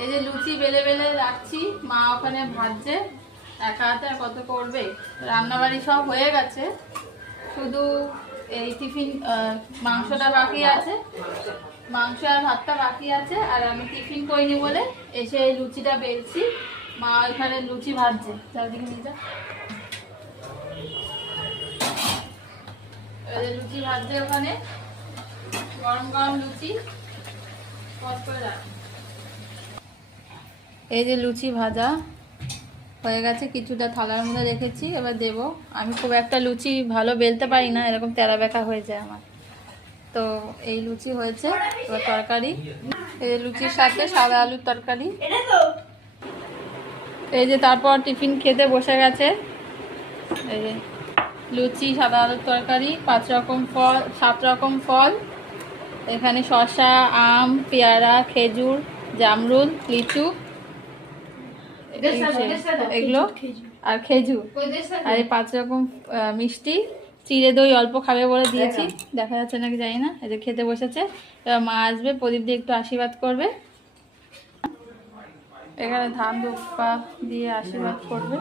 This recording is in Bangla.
এই যে লুচি বেলে বেলে রাখছি, মা ওখানে ভাজছে, একা হাতে আর কত করবে। রান্নাবাড়ি সব হয়ে গেছে, শুধু এই টিফিন মাংসটা বাকি আছে, মাংস আর ভাতটা বাকি আছে। আর আমি টিফিন করিনি বলে এসে লুচিটা বেলছি, মা ওইখানে লুচি ভাজছে। চারদিকে নিয়ে যা, লুচি ভাজছে ওখানে, গরম গরম লুচি। এই যে লুচি ভাজা হয়ে গেছে, কিছুটা থালার মধ্যে রেখেছি, এবার দেব। আমি খুব একটা লুচি ভালো বেলতে পারি না, এরকম তেরা বেঁকা হয়ে যায় আমার। তো এই লুচি হয়েছে, এবার তরকারি, এই লুচির সাথে সাদা আলুর তরকারি। এই যে তারপর টিফিন খেতে বসে গেছে, এই যে লুচি, সাদা আলুর তরকারি, 5 রকম ফল, 7 রকম ফল, এখানে শসা, আম, পেয়ারা, খেজুর, জামরুল, লিচু, এগুলো আর খেজুর, আর এই 5 রকম মিষ্টি, চিড়ে দই অল্প খাবে বলে দিয়েছি, দেখা যাচ্ছে নাকি জানি না। এই যে খেতে বসেছে, এবার মা আসবে, প্রদীপ দিয়ে একটু আশীর্বাদ করবে, এখানে ধান দুপা দিয়ে আশীর্বাদ করবে।